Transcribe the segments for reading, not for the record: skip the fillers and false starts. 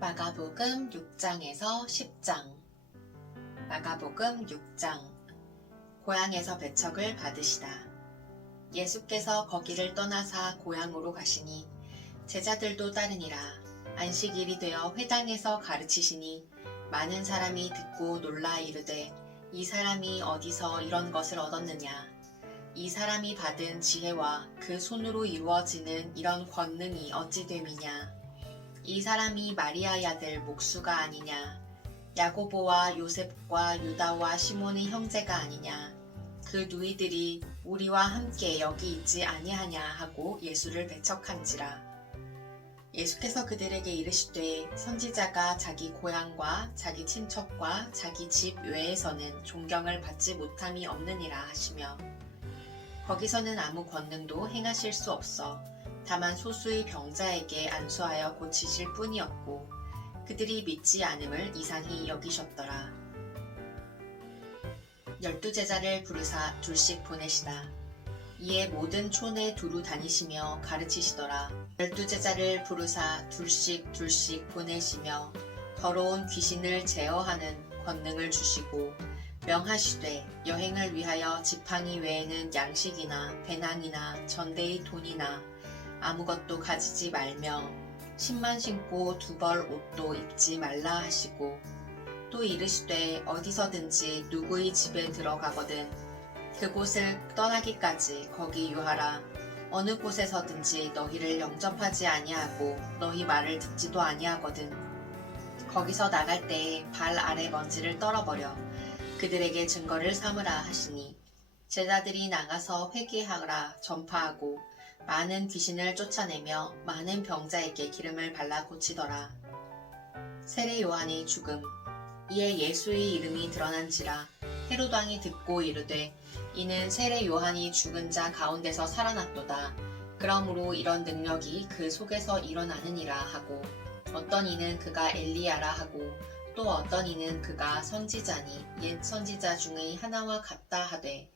마가복음 6장에서 10장. 마가복음 6장. 고향에서 배척을 받으시다. 예수께서 거기를 떠나사 고향으로 가시니 제자들도 따르니라. 안식일이 되어 회당에서 가르치시니 많은 사람이 듣고 놀라 이르되 이 사람이 어디서 이런 것을 얻었느냐. 이 사람이 받은 지혜와 그 손으로 이루어지는 이런 권능이 어찌 됨이냐. 이 사람이 마리아의 아들 목수가 아니냐. 야고보와 요셉과 유다와 시몬의 형제가 아니냐. 그 누이들이 우리와 함께 여기 있지 아니하냐 하고 예수를 배척한지라. 예수께서 그들에게 이르시되 선지자가 자기 고향과 자기 친척과 자기 집 외에서는 존경을 받지 못함이 없느니라 하시며, 거기서는 아무 권능도 행하실 수 없어 다만 소수의 병자에게 안수하여 고치실 뿐이었고 그들이 믿지 않음을 이상히 여기셨더라. 12 제자를 부르사 둘씩 보내시다. 이에 모든 촌에 두루 다니시며 가르치시더라. 12 제자를 부르사 둘씩 보내시며 더러운 귀신을 제어하는 권능을 주시고 명하시되 여행을 위하여 지팡이 외에는 양식이나 배낭이나 전대의 돈이나 아무것도 가지지 말며 신만 신고 2벌 옷도 입지 말라 하시고, 또 이르시되 어디서든지 누구의 집에 들어가거든 그곳을 떠나기까지 거기 유하라. 어느 곳에서든지 너희를 영접하지 아니하고 너희 말을 듣지도 아니하거든. 거기서 나갈 때에 발 아래 먼지를 떨어버려 그들에게 증거를 삼으라 하시니, 제자들이 나가서 회개하라 전파하고 많은 귀신을 쫓아내며 많은 병자에게 기름을 발라 고치더라. 세례 요한의 죽음. 이에 예수의 이름이 드러난지라. 헤롯 왕이 듣고 이르되 이는 세례 요한이 죽은 자 가운데서 살아났도다. 그러므로 이런 능력이 그 속에서 일어나느니라 하고, 어떤 이는 그가 엘리야라 하고 또 어떤 이는 그가 선지자니 옛 선지자 중의 하나와 같다 하되,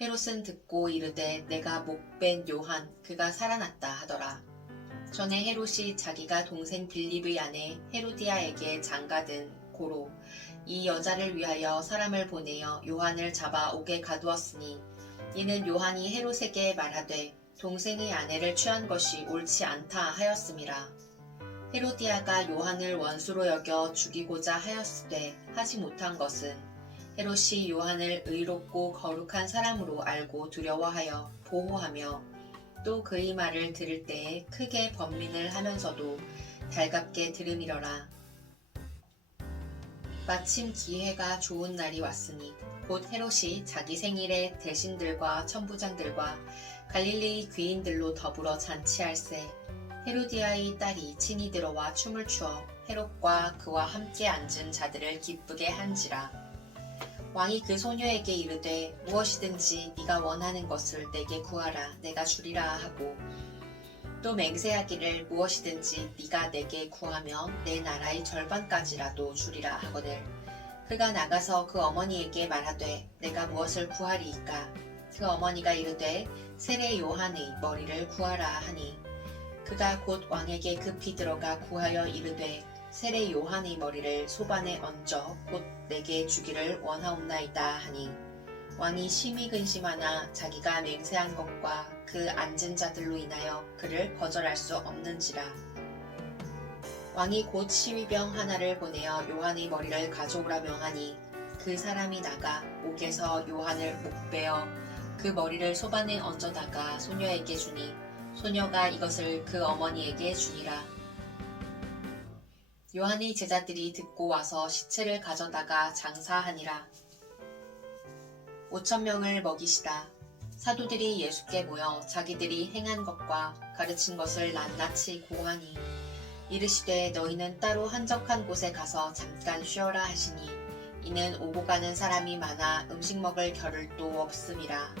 헤롯은 듣고 이르되 내가 목벤 요한 그가 살아났다 하더라. 전에 헤롯이 자기가 동생 빌립의 아내 헤로디아에게 장가든 고로 이 여자를 위하여 사람을 보내어 요한을 잡아 옥에 가두었으니, 이는 요한이 헤롯에게 말하되 동생의 아내를 취한 것이 옳지 않다 하였음이라. 헤로디아가 요한을 원수로 여겨 죽이고자 하였으되 하지 못한 것은 헤롯이 요한을 의롭고 거룩한 사람으로 알고 두려워하여 보호하며 또 그의 말을 들을 때에 크게 번민을 하면서도 달갑게 들음이러라. 마침 기회가 좋은 날이 왔으니 곧 헤롯이 자기 생일에 대신들과 천부장들과 갈릴리 귀인들로 더불어 잔치할세. 헤로디아의 딸이 친히 들어와 춤을 추어 헤롯과 그와 함께 앉은 자들을 기쁘게 한지라. 왕이 그 소녀에게 이르되 무엇이든지 네가 원하는 것을 내게 구하라 내가 주리라 하고, 또 맹세하기를 무엇이든지 네가 내게 구하면 내 나라의 절반까지라도 주리라 하거늘. 그가 나가서 그 어머니에게 말하되 내가 무엇을 구하리이까. 그 어머니가 이르되 세례 요한의 머리를 구하라 하니, 그가 곧 왕에게 급히 들어가 구하여 이르되 세례 요한의 머리를 소반에 얹어 곧 내게 주기를 원하옵나이다 하니, 왕이 심히 근심하나 자기가 맹세한 것과 그 앉은 자들로 인하여 그를 거절할 수 없는지라. 왕이 곧 시위병 하나를 보내어 요한의 머리를 가져오라 명하니, 그 사람이 나가 옥에서 요한을 목베어 그 머리를 소반에 얹어다가 소녀에게 주니, 소녀가 이것을 그 어머니에게 주니라. 요한의 제자들이 듣고 와서 시체를 가져다가 장사하니라. 5,000명을 먹이시다. 사도들이 예수께 모여 자기들이 행한 것과 가르친 것을 낱낱이 고하니, 이르시되 너희는 따로 한적한 곳에 가서 잠깐 쉬어라 하시니, 이는 오고 가는 사람이 많아 음식 먹을 겨를도 없음이라.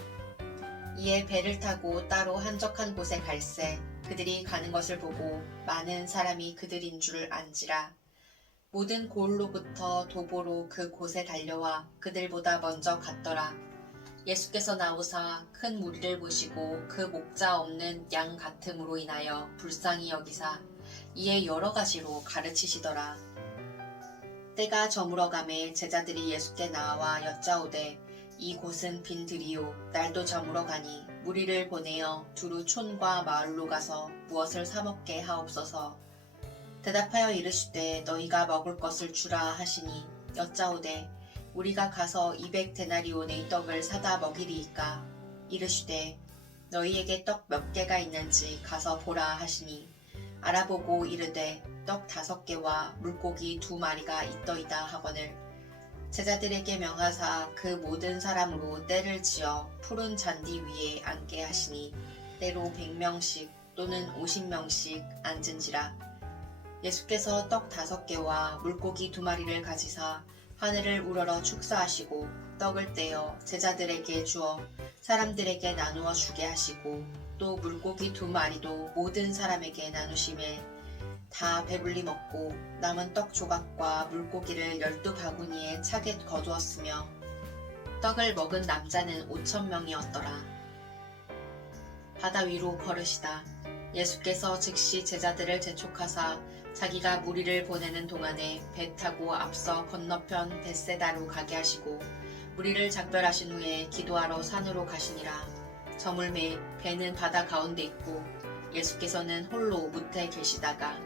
이에 배를 타고 따로 한적한 곳에 갈새 그들이 가는 것을 보고 많은 사람이 그들인 줄 안지라. 모든 고을로부터 도보로 그 곳에 달려와 그들보다 먼저 갔더라. 예수께서 나오사 큰 무리를 보시고 그 목자 없는 양 같음으로 인하여 불쌍히 여기사 이에 여러 가지로 가르치시더라. 때가 저물어가매 제자들이 예수께 나와 여짜오되 이곳은 빈 들이요 날도 저물어 가니 무리를 보내어 두루 촌과 마을로 가서 무엇을 사 먹게 하옵소서. 대답하여 이르시되 너희가 먹을 것을 주라 하시니 여짜오되 우리가 가서 200데나리온의 떡을 사다 먹이리이까. 이르시되 너희에게 떡 몇 개가 있는지 가서 보라 하시니 알아보고 이르되 떡 5개와 물고기 2마리가 있더이다 하거늘 제자들에게 명하사 그 모든 사람으로 떼를 지어 푸른 잔디 위에 앉게 하시니 때로 100명씩 또는 50명씩 앉은지라. 예수께서 떡 5개와 물고기 2마리를 가지사 하늘을 우러러 축사하시고 떡을 떼어 제자들에게 주어 사람들에게 나누어 주게 하시고 또 물고기 2마리도 모든 사람에게 나누심에 다 배불리 먹고 남은 떡 조각과 물고기를 12바구니에 차게 거두었으며 떡을 먹은 남자는 5,000명이었더라. 바다 위로 걸으시다. 예수께서 즉시 제자들을 재촉하사 자기가 무리를 보내는 동안에 배 타고 앞서 건너편 벳세다로 가게 하시고 무리를 작별하신 후에 기도하러 산으로 가시니라. 저물매 배는 바다 가운데 있고 예수께서는 홀로 무태 계시다가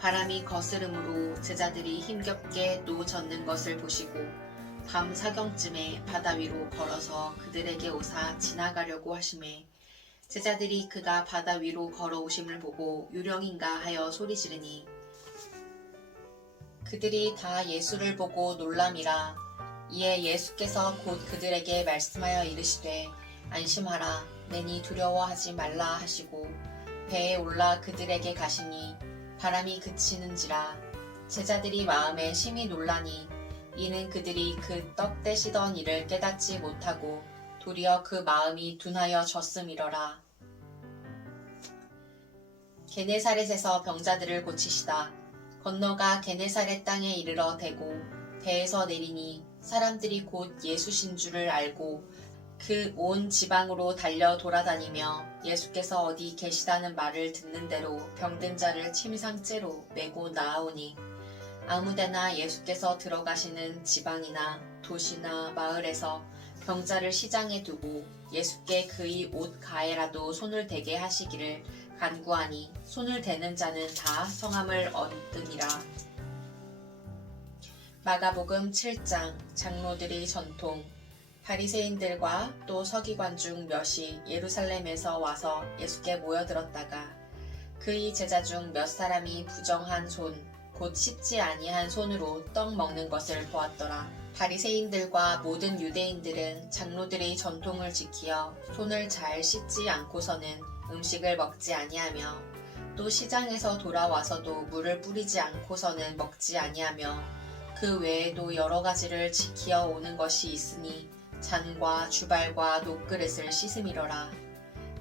바람이 거스름으로 제자들이 힘겹게 노 젓는 것을 보시고 밤 사경쯤에 바다 위로 걸어서 그들에게 오사 지나가려고 하시매 제자들이 그가 바다 위로 걸어오심을 보고 유령인가 하여 소리 지르니 그들이 다 예수를 보고 놀람이라. 이에 예수께서 곧 그들에게 말씀하여 이르시되 안심하라 내니 두려워하지 말라 하시고 배에 올라 그들에게 가시니 바람이 그치는지라. 제자들이 마음에 심히 놀라니 이는 그들이 그 떡 떼시던 일을 깨닫지 못하고 도리어 그 마음이 둔하여 졌음이러라. 게네사렛에서 병자들을 고치시다. 건너가 게네사렛 땅에 이르러 대고 배에서 내리니 사람들이 곧 예수신 줄을 알고 그 온 지방으로 달려 돌아다니며 예수께서 어디 계시다는 말을 듣는 대로 병든 자를 침상째로 메고 나아오니 아무데나 예수께서 들어가시는 지방이나 도시나 마을에서 병자를 시장에 두고 예수께 그의 옷 가에라도 손을 대게 하시기를 간구하니 손을 대는 자는 다 성함을 얻으니라. 마가복음 7장. 장로들의 전통. 바리새인들과 또 서기관 중 몇이 예루살렘에서 와서 예수께 모여들었다가 그의 제자 중 몇 사람이 부정한 손, 곧 씻지 아니한 손으로 떡 먹는 것을 보았더라. 바리새인들과 모든 유대인들은 장로들의 전통을 지키어 손을 잘 씻지 않고서는 음식을 먹지 아니하며 또 시장에서 돌아와서도 물을 뿌리지 않고서는 먹지 아니하며 그 외에도 여러 가지를 지키어 오는 것이 있으니 잔과 주발과 녹그릇을 씻음이러라.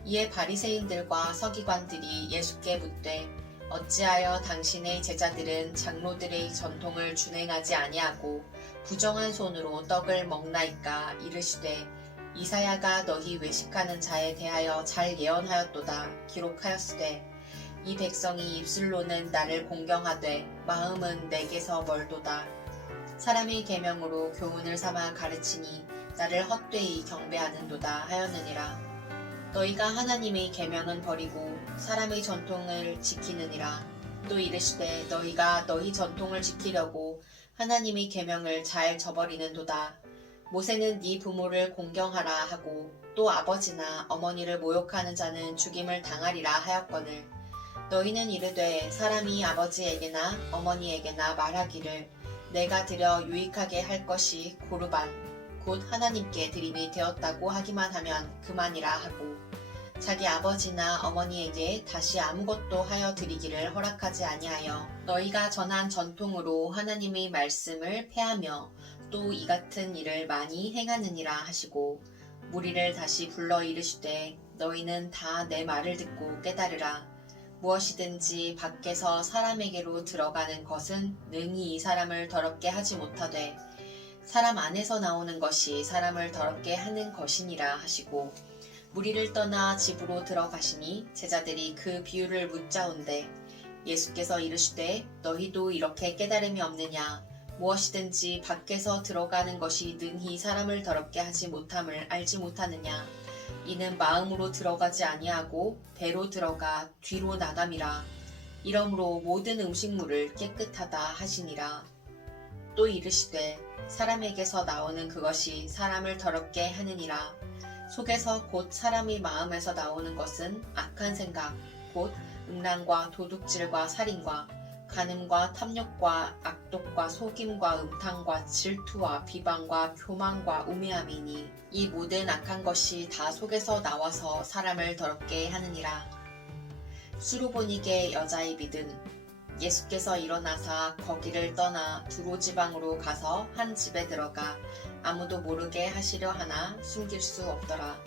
이에 바리새인들과 서기관들이 예수께 묻되 어찌하여 당신의 제자들은 장로들의 전통을 준행하지 아니하고 부정한 손으로 떡을 먹나이까. 이르시되 이사야가 너희 외식하는 자에 대하여 잘 예언하였도다. 기록하였으되 이 백성이 입술로는 나를 공경하되 마음은 내게서 멀도다. 사람의 계명으로 교훈을 삼아 가르치니 나를 헛되이 경배하는도다 하였느니라. 너희가 하나님의 계명은 버리고 사람의 전통을 지키느니라. 또 이르시되 너희가 너희 전통을 지키려고 하나님의 계명을 잘 저버리는도다. 모세는 네 부모를 공경하라 하고 또 아버지나 어머니를 모욕하는 자는 죽임을 당하리라 하였거늘 너희는 이르되 사람이 아버지에게나 어머니에게나 말하기를 내가 드려 유익하게 할 것이 고르반 곧 하나님께 드림이 되었다고 하기만 하면 그만이라 하고 자기 아버지나 어머니에게 다시 아무것도 하여 드리기를 허락하지 아니하여 너희가 전한 전통으로 하나님의 말씀을 폐하며 또 이 같은 일을 많이 행하느니라 하시고 무리를 다시 불러 이르시되 너희는 다 내 말을 듣고 깨달으라. 무엇이든지 밖에서 사람에게로 들어가는 것은 능히 이 사람을 더럽게 하지 못하되 사람 안에서 나오는 것이 사람을 더럽게 하는 것이니라 하시고 무리를 떠나 집으로 들어가시니 제자들이 그 비유를 묻자온대 예수께서 이르시되 너희도 이렇게 깨달음이 없느냐. 무엇이든지 밖에서 들어가는 것이 능히 사람을 더럽게 하지 못함을 알지 못하느냐. 이는 마음으로 들어가지 아니하고 배로 들어가 뒤로 나감이라. 이러므로 모든 음식물을 깨끗하다 하시니라. 또 이르시되 사람에게서 나오는 그것이 사람을 더럽게 하느니라. 속에서 곧 사람이 마음에서 나오는 것은 악한 생각, 곧 음란과 도둑질과 살인과 간음과 탐욕과 악독과 속임과 음탕과 질투와 비방과 교만과 우매함이니 이 모든 악한 것이 다 속에서 나와서 사람을 더럽게 하느니라. 수로보니게 여자의 믿음. 예수께서 일어나사 거기를 떠나 두로 지방으로 가서 한 집에 들어가 아무도 모르게 하시려 하나 숨길 수 없더라.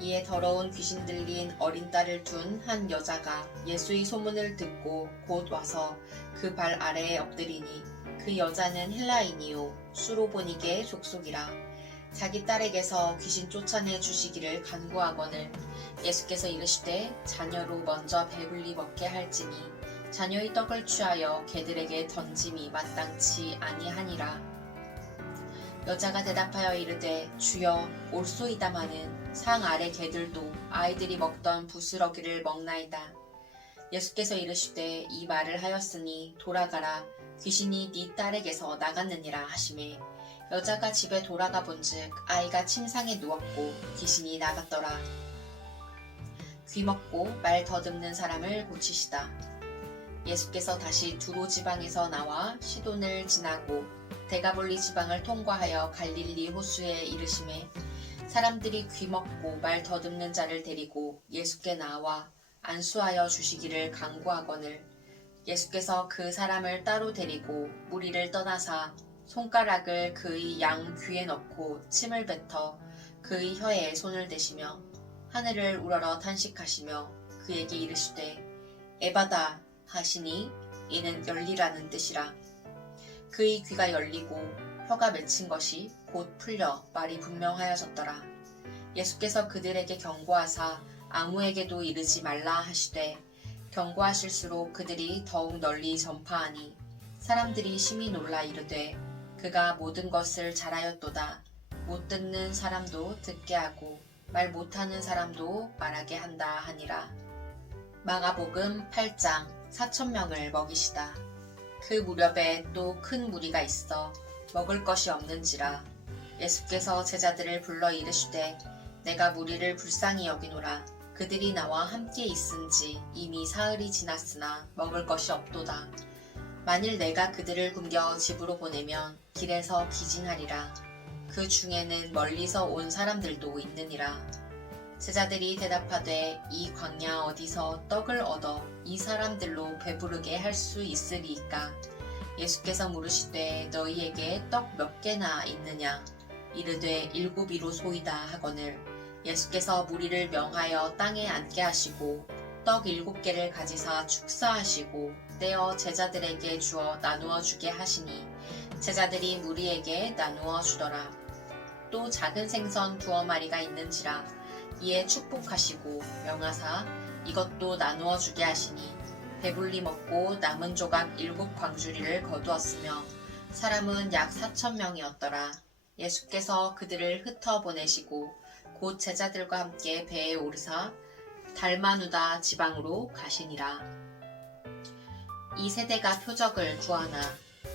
이에 더러운 귀신 들린 어린 딸을 둔 한 여자가 예수의 소문을 듣고 곧 와서 그 발 아래에 엎드리니 그 여자는 헬라인이요 수로보니게 족속이라. 자기 딸에게서 귀신 쫓아내 주시기를 간구하거늘 예수께서 이르시되 자녀로 먼저 배불리 먹게 할지니 자녀의 떡을 취하여 개들에게 던짐이 마땅치 아니하니라. 여자가 대답하여 이르되 주여 올소이다마는 상 아래 개들도 아이들이 먹던 부스러기를 먹나이다. 예수께서 이르시되 이 말을 하였으니 돌아가라 귀신이 네 딸에게서 나갔느니라 하시매 여자가 집에 돌아가 본즉 아이가 침상에 누웠고 귀신이 나갔더라. 귀먹고 말 더듬는 사람을 고치시다. 예수께서 다시 두로 지방에서 나와 시돈을 지나고 데가볼리 지방을 통과하여 갈릴리 호수에 이르시매 사람들이 귀먹고 말 더듬는 자를 데리고 예수께 나와 안수하여 주시기를 간구하거늘 예수께서 그 사람을 따로 데리고 무리를 떠나사 손가락을 그의 양 귀에 넣고 침을 뱉어 그의 혀에 손을 대시며 하늘을 우러러 탄식하시며 그에게 이르시되 에바다 하시니 이는 열리라는 뜻이라. 그의 귀가 열리고 혀가 맺힌 것이 곧 풀려 말이 분명하여졌더라. 예수께서 그들에게 경고하사 아무에게도 이르지 말라 하시되 경고하실수록 그들이 더욱 널리 전파하니 사람들이 심히 놀라 이르되 그가 모든 것을 잘하였도다. 못 듣는 사람도 듣게 하고 말 못하는 사람도 말하게 한다 하니라. 마가복음 8장 4,000명을 먹이시다. 그 무렵에 또 큰 무리가 있어 먹을 것이 없는지라. 예수께서 제자들을 불러 이르시되 내가 무리를 불쌍히 여기노라. 그들이 나와 함께 있은지 이미 사흘이 지났으나 먹을 것이 없도다. 만일 내가 그들을 굶겨 집으로 보내면 길에서 기진하리라. 그 중에는 멀리서 온 사람들도 있느니라. 제자들이 대답하되 이 광야 어디서 떡을 얻어 이 사람들로 배부르게 할 수 있으리이까. 예수께서 물으시되 너희에게 떡 몇 개나 있느냐. 이르되 7이로소이다 하거늘 예수께서 무리를 명하여 땅에 앉게 하시고 떡 7개를 가지사 축사하시고 떼어 제자들에게 주어 나누어 주게 하시니 제자들이 무리에게 나누어 주더라. 또 작은 생선 2마리가 있는지라. 이에 축복하시고 명하사 이것도 나누어 주게 하시니 배불리 먹고 남은 조각 7광주리를 거두었으며 사람은 약 4,000명이었더라. 예수께서 그들을 흩어 보내시고 곧 제자들과 함께 배에 오르사 달마누다 지방으로 가시니라. 이 세대가 표적을 구하나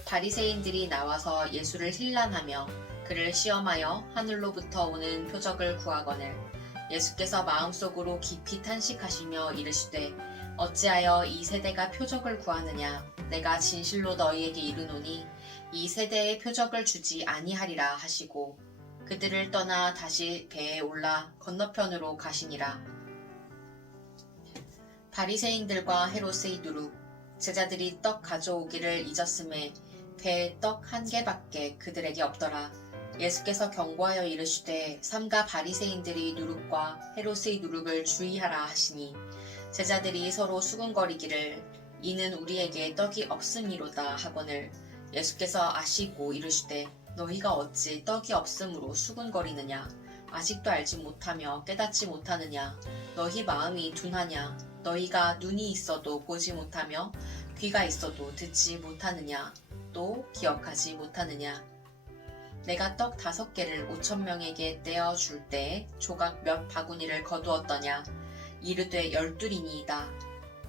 바리새인들이 나와서 예수를 힐난하며 그를 시험하여 하늘로부터 오는 표적을 구하거늘 예수께서 마음속으로 깊이 탄식하시며 이르시되 어찌하여 이 세대가 표적을 구하느냐. 내가 진실로 너희에게 이르노니 이 세대에 표적을 주지 아니하리라 하시고 그들을 떠나 다시 배에 올라 건너편으로 가시니라. 바리새인들과 헤롯의 누룩. 제자들이 떡 가져오기를 잊었음에 배에 떡 1개밖에 그들에게 없더라. 예수께서 경고하여 이르시되 삼가 바리새인들이 누룩과 헤롯의 누룩을 주의하라 하시니 제자들이 서로 수군거리기를 이는 우리에게 떡이 없음이로다 하거늘 예수께서 아시고 이르시되 너희가 어찌 떡이 없음으로 수군거리느냐. 아직도 알지 못하며 깨닫지 못하느냐. 너희 마음이 둔하냐. 너희가 눈이 있어도 보지 못하며 귀가 있어도 듣지 못하느냐? 또 기억하지 못하느냐? 내가 떡 5개를 5,000명에게 떼어 줄 때에 조각 몇 바구니를 거두었더냐? 이르되 12이니이다.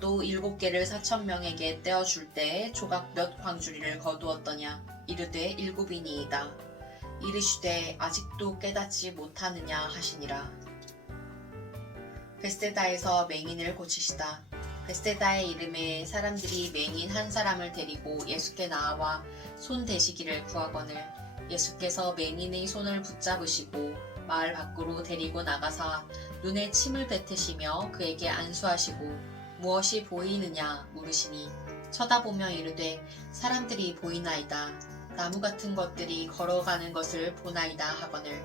또 7개를 4,000명에게 떼어 줄 때에 조각 몇 광주리를 거두었더냐? 이르되 7이니이다. 이르시되 아직도 깨닫지 못하느냐 하시니라. 벳세다에서 맹인을 고치시다. 벳세다의 이름에 사람들이 맹인 한 사람을 데리고 예수께 나와 손 대시기를 구하거늘 예수께서 맹인의 손을 붙잡으시고 마을 밖으로 데리고 나가사 눈에 침을 뱉으시며 그에게 안수하시고 무엇이 보이느냐 물으시니 쳐다보며 이르되 사람들이 보이나이다. 나무 같은 것들이 걸어가는 것을 보나이다 하거늘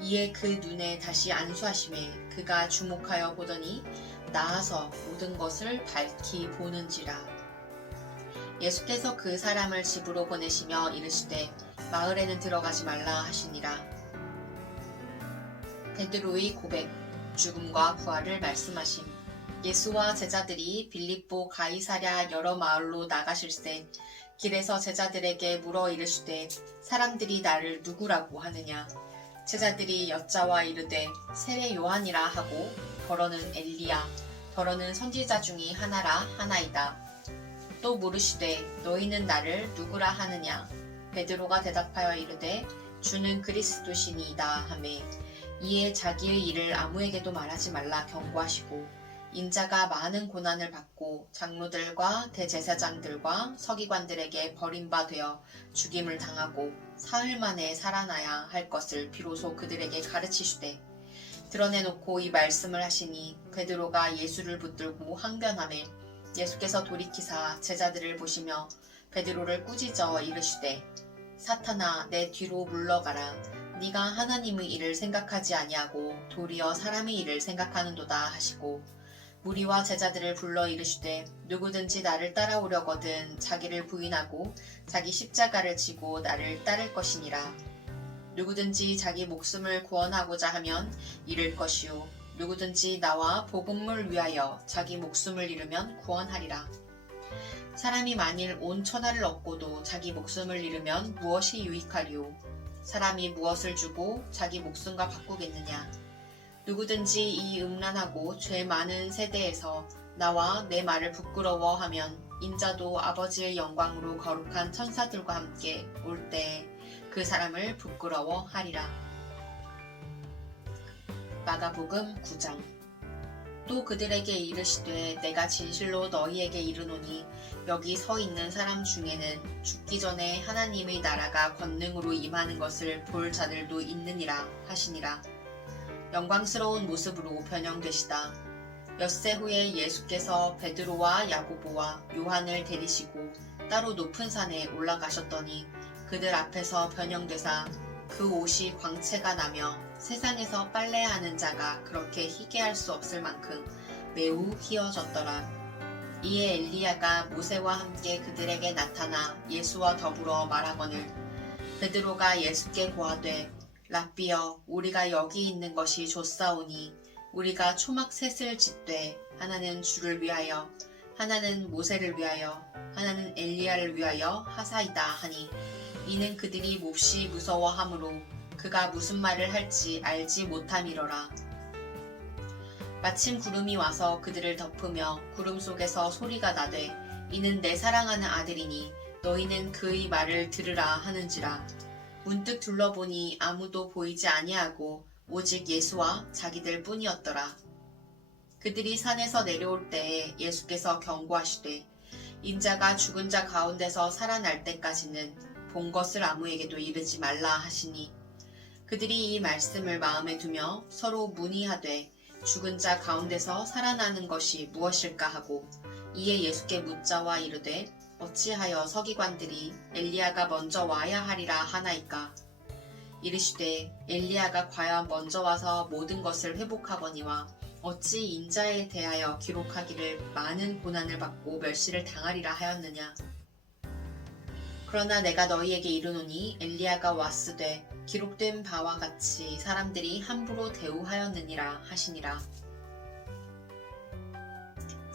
이에 그 눈에 다시 안수하심에 그가 주목하여 보더니 나아서 모든 것을 밝히 보는지라. 예수께서 그 사람을 집으로 보내시며 이르시되 마을에는 들어가지 말라 하시니라. 베드로의 고백, 죽음과 부활을 말씀하심. 예수와 제자들이 빌립보 가이사랴 여러 마을로 나가실세 길에서 제자들에게 물어 이르시되 사람들이 나를 누구라고 하느냐? 제자들이 여짜와 이르되 세례 요한이라 하고 더러는 엘리야 더러는 선지자 중이 하나라 하나이다. 또 물으시되 너희는 나를 누구라 하느냐? 베드로가 대답하여 이르되 주는 그리스도시니이다 하매 이에 자기의 일을 아무에게도 말하지 말라 경고하시고 인자가 많은 고난을 받고 장로들과 대제사장들과 서기관들에게 버림받아 죽임을 당하고 사흘 만에 살아나야 할 것을 비로소 그들에게 가르치시되 드러내놓고 이 말씀을 하시니 베드로가 예수를 붙들고 항변하매 예수께서 돌이키사 제자들을 보시며 베드로를 꾸짖어 이르시되 사탄아 내 뒤로 물러가라. 네가 하나님의 일을 생각하지 아니하고 도리어 사람의 일을 생각하는도다 하시고 무리와 제자들을 불러 이르시되 누구든지 나를 따라오려거든 자기를 부인하고 자기 십자가를 지고 나를 따를 것이니라. 누구든지 자기 목숨을 구원하고자 하면 잃을 것이요 누구든지 나와 복음을 위하여 자기 목숨을 잃으면 구원하리라. 사람이 만일 온 천하를 얻고도 자기 목숨을 잃으면 무엇이 유익하리요? 사람이 무엇을 주고 자기 목숨과 바꾸겠느냐? 누구든지 이 음란하고 죄 많은 세대에서 나와 내 말을 부끄러워하면 인자도 아버지의 영광으로 거룩한 천사들과 함께 올 때에 그 사람을 부끄러워하리라. 마가복음 9장. 또 그들에게 이르시되 내가 진실로 너희에게 이르노니 여기 서 있는 사람 중에는 죽기 전에 하나님의 나라가 권능으로 임하는 것을 볼 자들도 있느니라 하시니라. 영광스러운 모습으로 변형되시다. 엿새 후에 예수께서 베드로와 야고보와 요한을 데리시고 따로 높은 산에 올라가셨더니 그들 앞에서 변형되사 그 옷이 광채가 나며 세상에서 빨래하는 자가 그렇게 희게 할 수 없을 만큼 매우 희어졌더라. 이에 엘리야가 모세와 함께 그들에게 나타나 예수와 더불어 말하거늘 베드로가 예수께 고하되 랍비여 우리가 여기 있는 것이 좋사오니 우리가 초막 셋을 짓되 하나는 주를 위하여 하나는 모세를 위하여 하나는 엘리야를 위하여 하사이다 하니 이는 그들이 몹시 무서워하므로 그가 무슨 말을 할지 알지 못함이러라. 마침 구름이 와서 그들을 덮으며 구름 속에서 소리가 나되 이는 내 사랑하는 아들이니 너희는 그의 말을 들으라 하는지라. 문득 둘러보니 아무도 보이지 아니하고 오직 예수와 자기들 뿐이었더라. 그들이 산에서 내려올 때에 예수께서 경고하시되 인자가 죽은 자 가운데서 살아날 때까지는 본 것을 아무에게도 이르지 말라 하시니 그들이 이 말씀을 마음에 두며 서로 문의하되 죽은 자 가운데서 살아나는 것이 무엇일까 하고 이에 예수께 묻자와 이르되 어찌하여 서기관들이 엘리야가 먼저 와야 하리라 하나이까? 이르시되 엘리야가 과연 먼저 와서 모든 것을 회복하거니와 어찌 인자에 대하여 기록하기를 많은 고난을 받고 멸시를 당하리라 하였느냐? 그러나 내가 너희에게 이르노니 엘리야가 왔으되 기록된 바와 같이 사람들이 함부로 대우하였느니라 하시니라.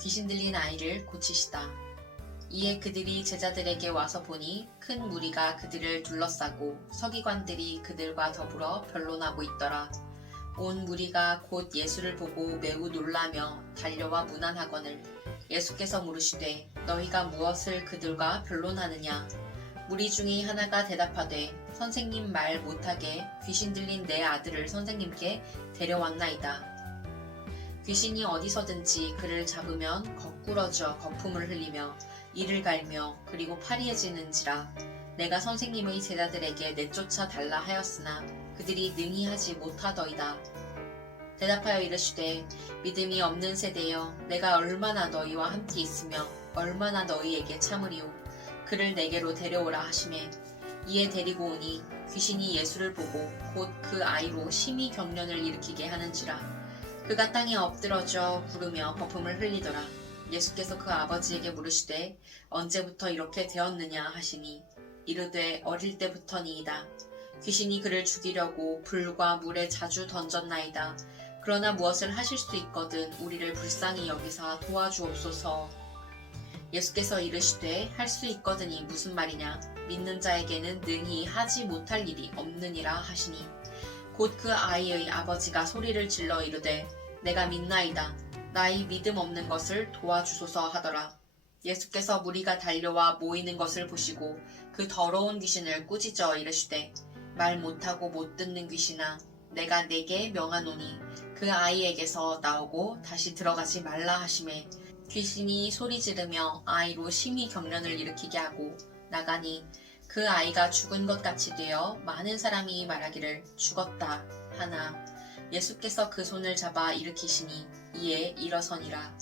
귀신 들린 아이를 고치시다. 이에 그들이 제자들에게 와서 보니 큰 무리가 그들을 둘러싸고 서기관들이 그들과 더불어 변론하고 있더라. 온 무리가 곧 예수를 보고 매우 놀라며 달려와 문안하거늘 예수께서 물으시되 너희가 무엇을 그들과 변론하느냐. 무리 중에 하나가 대답하되 선생님 말 못하게 귀신 들린 내 아들을 선생님께 데려왔나이다. 귀신이 어디서든지 그를 잡으면 거꾸러져 거품을 흘리며 이를 갈며 그리고 파리해지는지라. 내가 선생님의 제자들에게 내쫓아 달라 하였으나 그들이 능히 하지 못하더이다. 대답하여 이르시되 믿음이 없는 세대여 내가 얼마나 너희와 함께 있으며 얼마나 너희에게 참으리오. 그를 내게로 데려오라 하시매 이에 데리고 오니 귀신이 예수를 보고 곧 그 아이로 심히 경련을 일으키게 하는지라. 그가 땅에 엎드러져 구르며 거품을 흘리더라. 예수께서 그 아버지에게 물으시되 언제부터 이렇게 되었느냐 하시니 이르되 어릴 때부터니이다. 귀신이 그를 죽이려고 불과 물에 자주 던졌나이다. 그러나 무엇을 하실 수 있거든 우리를 불쌍히 여기사 도와주옵소서. 예수께서 이르시되 할 수 있거든이 무슨 말이냐. 믿는 자에게는 능히 하지 못할 일이 없느니라 하시니 곧 그 아이의 아버지가 소리를 질러 이르되 내가 믿나이다. 나의 믿음 없는 것을 도와주소서 하더라. 예수께서 무리가 달려와 모이는 것을 보시고 그 더러운 귀신을 꾸짖어 이르시되 말 못하고 못 듣는 귀신아 내가 네게 명하노니 그 아이에게서 나오고 다시 들어가지 말라 하시매 귀신이 소리 지르며 아이로 심히 경련을 일으키게 하고 나가니 그 아이가 죽은 것 같이 되어 많은 사람이 말하기를 죽었다 하나 예수께서 그 손을 잡아 일으키시니 이에 일어서니라.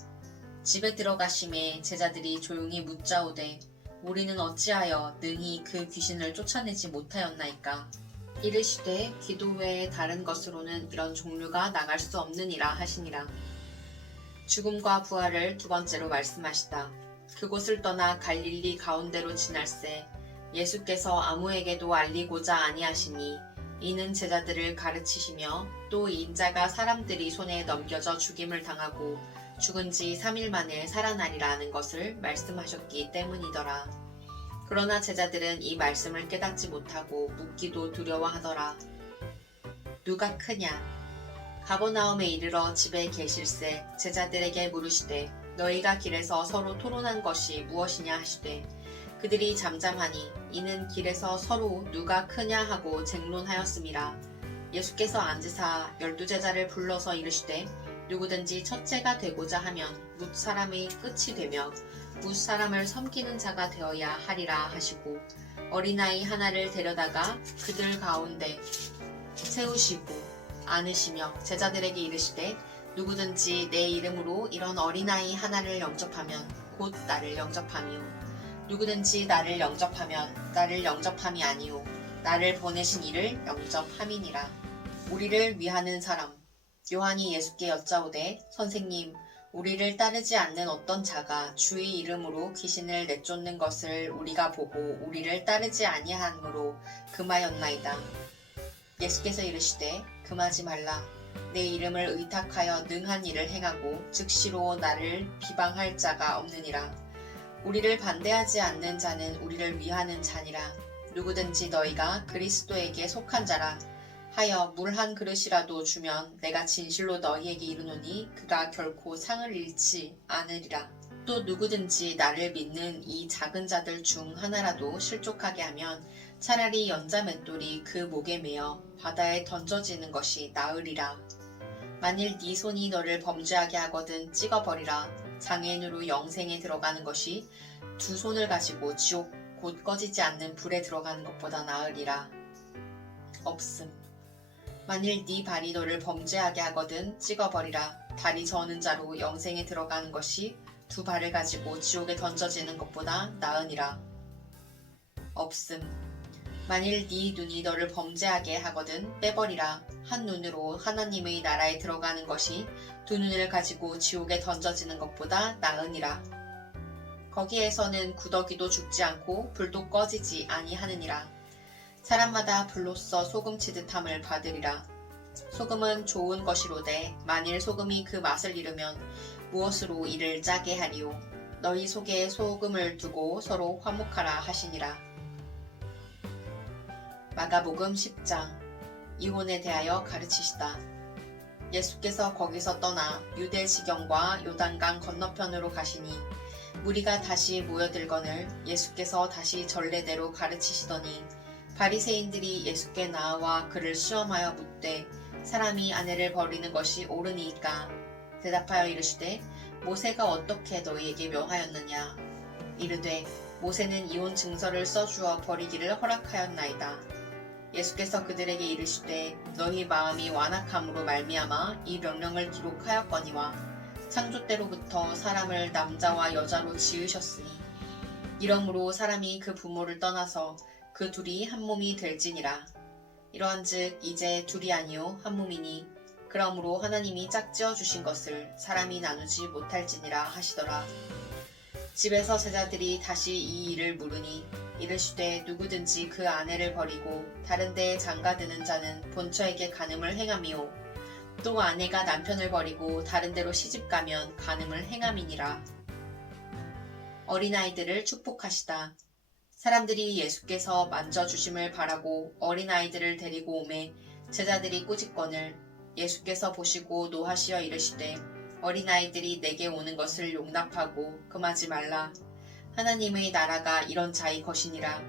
집에 들어가심에 제자들이 조용히 묻자오되 우리는 어찌하여 능히 그 귀신을 쫓아내지 못하였나이까. 이르시되 기도 외에 다른 것으로는 이런 종류가 나갈 수 없느니라 하시니라. 죽음과 부활을 두 번째로 말씀하시다. 그곳을 떠나 갈릴리 가운데로 지날새 예수께서 아무에게도 알리고자 아니하시니 이는 제자들을 가르치시며 또 인자가 사람들이 손에 넘겨져 죽임을 당하고 죽은 지 3일 만에 살아나리라 하는 것을 말씀하셨기 때문이더라. 그러나 제자들은 이 말씀을 깨닫지 못하고 묻기도 두려워하더라. 누가 크냐? 가버나움에 이르러 집에 계실새 제자들에게 물으시되 너희가 길에서 서로 토론한 것이 무엇이냐 하시되 그들이 잠잠하니 이는 길에서 서로 누가 크냐 하고 쟁론하였음이라. 예수께서 앉으사 12제자를 불러서 이르시되 누구든지 첫째가 되고자 하면 뭇 사람의 끝이 되며 뭇 사람을 섬기는 자가 되어야 하리라 하시고 어린아이 하나를 데려다가 그들 가운데 세우시고 안으시며 제자들에게 이르시되 누구든지 내 이름으로 이런 어린아이 하나를 영접하면 곧 나를 영접함이요 누구든지 나를 영접하면 나를 영접함이 아니요 나를 보내신 이를 영접함이니라. 우리를 위하는 사람. 요한이 예수께 여짜오되 선생님 우리를 따르지 않는 어떤 자가 주의 이름으로 귀신을 내쫓는 것을 우리가 보고 우리를 따르지 아니하므로 금하였나이다. 예수께서 이르시되 금하지 말라. 내 이름을 의탁하여 능한 일을 행하고 즉시로 나를 비방할 자가 없느니라. 우리를 반대하지 않는 자는 우리를 위하는 자니라. 누구든지 너희가 그리스도에게 속한 자라 하여 물 한 그릇이라도 주면 내가 진실로 너희에게 이르노니 그가 결코 상을 잃지 않으리라. 또 누구든지 나를 믿는 이 작은 자들 중 하나라도 실족하게 하면 차라리 연자 맷돌이 그 목에 매어 바다에 던져지는 것이 나으리라. 만일 네 손이 너를 범죄하게 하거든 찍어버리라. 장애인으로 영생에 들어가는 것이 두 손을 가지고 지옥 곧 꺼지지 않는 불에 들어가는 것보다 나으리라. 없음. 만일 네 발이 너를 범죄하게 하거든 찍어버리라. 다리 저는 자로 영생에 들어가는 것이 두 발을 가지고 지옥에 던져지는 것보다 나으니라. 없음. 만일 네 눈이 너를 범죄하게 하거든 빼버리라. 한 눈으로 하나님의 나라에 들어가는 것이 두 눈을 가지고 지옥에 던져지는 것보다 나으니라. 거기에서는 구더기도 죽지 않고 불도 꺼지지 아니하느니라. 사람마다 불로써 소금치듯함을 받으리라. 소금은 좋은 것이로되 만일 소금이 그 맛을 잃으면 무엇으로 이를 짜게 하리요. 너희 속에 소금을 두고 서로 화목하라 하시니라. 마가복음 10장. 이혼에 대하여 가르치시다. 예수께서 거기서 떠나 유대 지경과 요단강 건너편으로 가시니 무리가 다시 모여들거늘 예수께서 다시 전례대로 가르치시더니 바리새인들이 예수께 나와 그를 시험하여 묻되 사람이 아내를 버리는 것이 옳으니까 대답하여 이르시되 모세가 어떻게 너희에게 명하였느냐. 이르되 모세는 이혼 증서를 써주어 버리기를 허락하였나이다. 예수께서 그들에게 이르시되 너희 마음이 완악함으로 말미암아 이 명령을 기록하였거니와 창조 때로부터 사람을 남자와 여자로 지으셨으니 이러므로 사람이 그 부모를 떠나서 그 둘이 한 몸이 될지니라. 이러한즉 이제 둘이 아니요 한 몸이니 그러므로 하나님이 짝지어 주신 것을 사람이 나누지 못할지니라 하시더라. 집에서 제자들이 다시 이 일을 물으니 이르시되 누구든지 그 아내를 버리고 다른 데에 장가드는 자는 본처에게 간음을 행함이요 또 아내가 남편을 버리고 다른 데로 시집가면 간음을 행함이니라. 어린아이들을 축복하시다. 사람들이 예수께서 만져주심을 바라고 어린아이들을 데리고 오매 제자들이 꾸짖거늘 예수께서 보시고 노하시어 이르시되 어린아이들이 내게 오는 것을 용납하고 금하지 말라. 하나님의 나라가 이런 자의 것이니라.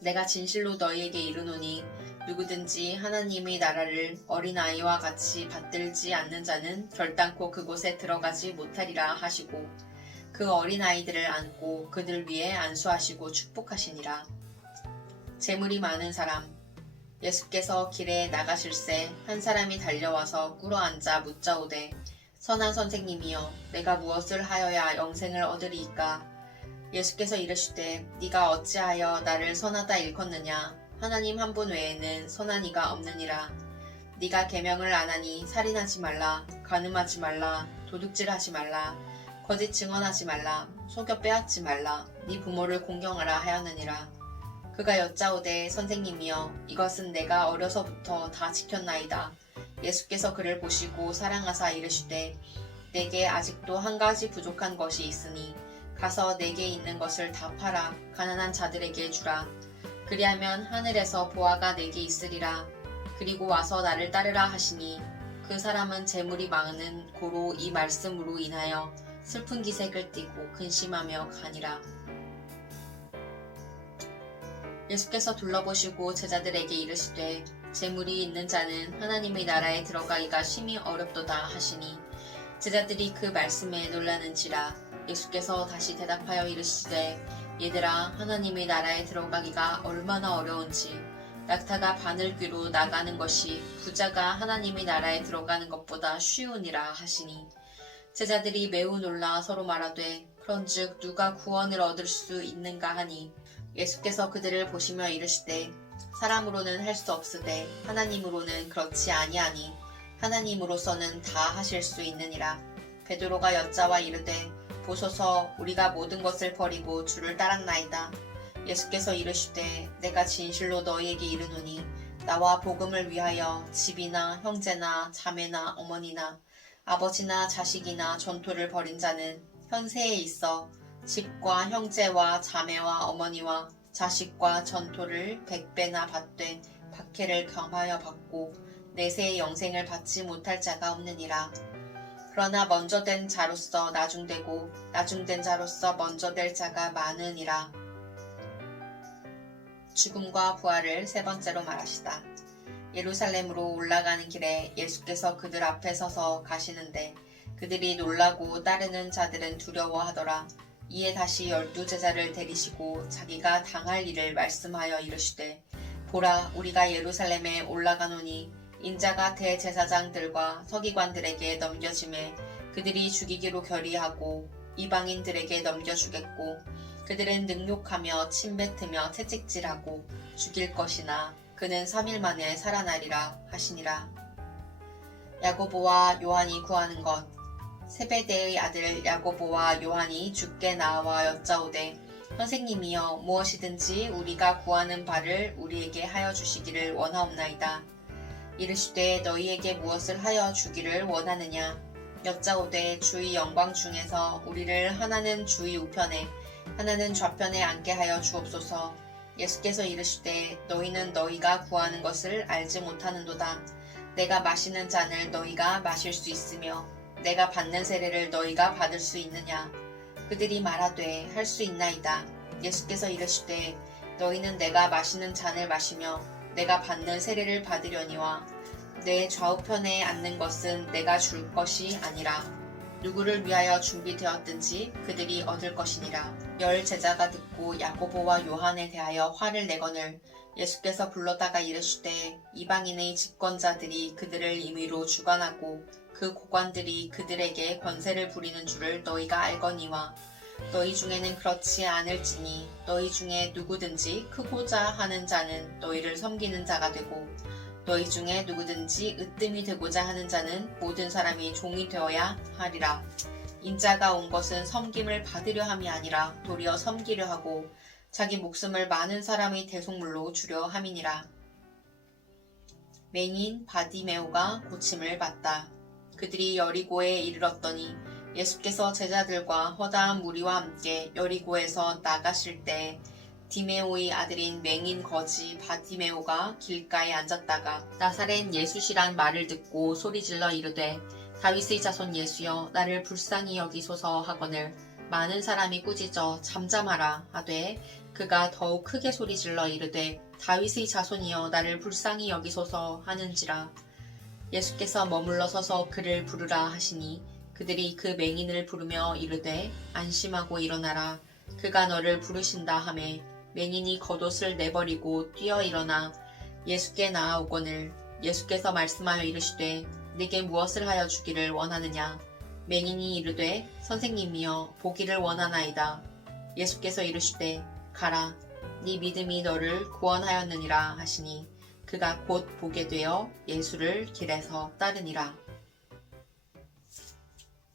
내가 진실로 너희에게 이르노니 누구든지 하나님의 나라를 어린아이와 같이 받들지 않는 자는 결단코 그곳에 들어가지 못하리라 하시고 그 어린아이들을 안고 그들 위에 안수하시고 축복하시니라. 재물이 많은 사람. 예수께서 길에 나가실새 한 사람이 달려와서 꿇어앉아 묻자오되 선한 선생님이여 내가 무엇을 하여야 영생을 얻으리이까. 예수께서 이르시되 네가 어찌하여 나를 선하다 일컫느냐. 하나님 한 분 외에는 선한 이가 없느니라. 네가 계명을 안 하니 살인하지 말라, 간음하지 말라, 도둑질하지 말라, 거짓 증언하지 말라, 속여 빼앗지 말라, 네 부모를 공경하라 하였느니라. 그가 여짜오되 선생님이여 이것은 내가 어려서부터 다 지켰나이다. 예수께서 그를 보시고 사랑하사 이르시되 내게 아직도 한 가지 부족한 것이 있으니 가서 내게 있는 것을 다 팔아 가난한 자들에게 주라. 그리하면 하늘에서 보화가 내게 있으리라. 그리고 와서 나를 따르라 하시니 그 사람은 재물이 많은 고로 이 말씀으로 인하여 슬픈 기색을 띠고 근심하며 가니라. 예수께서 둘러보시고 제자들에게 이르시되 재물이 있는 자는 하나님의 나라에 들어가기가 심히 어렵도다 하시니 제자들이 그 말씀에 놀라는지라. 예수께서 다시 대답하여 이르시되 얘들아 하나님의 나라에 들어가기가 얼마나 어려운지 낙타가 바늘귀로 나가는 것이 부자가 하나님의 나라에 들어가는 것보다 쉬우니라 하시니 제자들이 매우 놀라 서로 말하되 그런즉 누가 구원을 얻을 수 있는가 하니 예수께서 그들을 보시며 이르시되 사람으로는 할 수 없으되 하나님으로는 그렇지 아니하니 하나님으로서는 다 하실 수 있느니라. 베드로가 여짜와 이르되 보소서 우리가 모든 것을 버리고 주를 따랐나이다. 예수께서 이르시되 내가 진실로 너희에게 이르노니 나와 복음을 위하여 집이나 형제나 자매나 어머니나 아버지나 자식이나 전토를 벌인 자는 현세에 있어 집과 형제와 자매와 어머니와 자식과 전토를 100배나 받되 박해를 경하여 받고 내세의 영생을 받지 못할 자가 없느니라. 그러나 먼저 된 자로서 나중되고 나중된 자로서 먼저 될 자가 많으니라. 죽음과 부활을 세 번째로 말하시다. 예루살렘으로 올라가는 길에 예수께서 그들 앞에 서서 가시는데 그들이 놀라고 따르는 자들은 두려워하더라. 이에 다시 12제자를 데리시고 자기가 당할 일을 말씀하여 이르시되 보라 우리가 예루살렘에 올라가노니 인자가 대제사장들과 서기관들에게 넘겨짐에 그들이 죽이기로 결의하고 이방인들에게 넘겨주겠고 그들은 능욕하며 침뱉으며 채찍질하고 죽일 것이나 그는 3일 만에 살아나리라 하시니라. 야고보와 요한이 구하는 것. 세베대의 아들 야고보와 요한이 주께 나와 여짜오되 선생님이여 무엇이든지 우리가 구하는 바를 우리에게 하여 주시기를 원하옵나이다. 이르시되 너희에게 무엇을 하여 주기를 원하느냐. 여짜오되 주의 영광 중에서 우리를 하나는 주의 우편에 하나는 좌편에 앉게 하여 주옵소서. 예수께서 이르시되 너희는 너희가 구하는 것을 알지 못하는도다. 내가 마시는 잔을 너희가 마실 수 있으며 내가 받는 세례를 너희가 받을 수 있느냐. 그들이 말하되 할 수 있나이다. 예수께서 이르시되 너희는 내가 마시는 잔을 마시며 내가 받는 세례를 받으려니와 내 좌우편에 앉는 것은 내가 줄 것이 아니라 누구를 위하여 준비되었든지 그들이 얻을 것이니라. 열 제자가 듣고 야고보와 요한에 대하여 화를 내거늘 예수께서 불렀다가 이르시되 이방인의 집권자들이 그들을 임의로 주관하고 그 고관들이 그들에게 권세를 부리는 줄을 너희가 알거니와 너희 중에는 그렇지 않을지니 너희 중에 누구든지 크고자 하는 자는 너희를 섬기는 자가 되고 너희 중에 누구든지 으뜸이 되고자 하는 자는 모든 사람이 종이 되어야 하리라. 인자가 온 것은 섬김을 받으려 함이 아니라 도리어 섬기려 하고 자기 목숨을 많은 사람의 대속물로 주려 함이니라. 맹인 바디메오가 고침을 받다. 그들이 여리고에 이르렀더니 예수께서 제자들과 허다한 무리와 함께 여리고에서 나가실 때 디메오의 아들인 맹인 거지 바디메오가 길가에 앉았다가 나사렛 예수시란 말을 듣고 소리질러 이르되 다윗의 자손 예수여 나를 불쌍히 여기소서 하거늘 많은 사람이 꾸짖어 잠잠하라 하되 그가 더욱 크게 소리질러 이르되 다윗의 자손이여 나를 불쌍히 여기소서 하는지라. 예수께서 머물러 서서 그를 부르라 하시니 그들이 그 맹인을 부르며 이르되 안심하고 일어나라 그가 너를 부르신다 하매 맹인이 겉옷을 내버리고 뛰어 일어나 예수께 나아오거늘 예수께서 말씀하여 이르시되 네게 무엇을 하여 주기를 원하느냐. 맹인이 이르되 선생님이여 보기를 원하나이다. 예수께서 이르시되 가라 네 믿음이 너를 구원하였느니라 하시니 그가 곧 보게 되어 예수를 길에서 따르니라.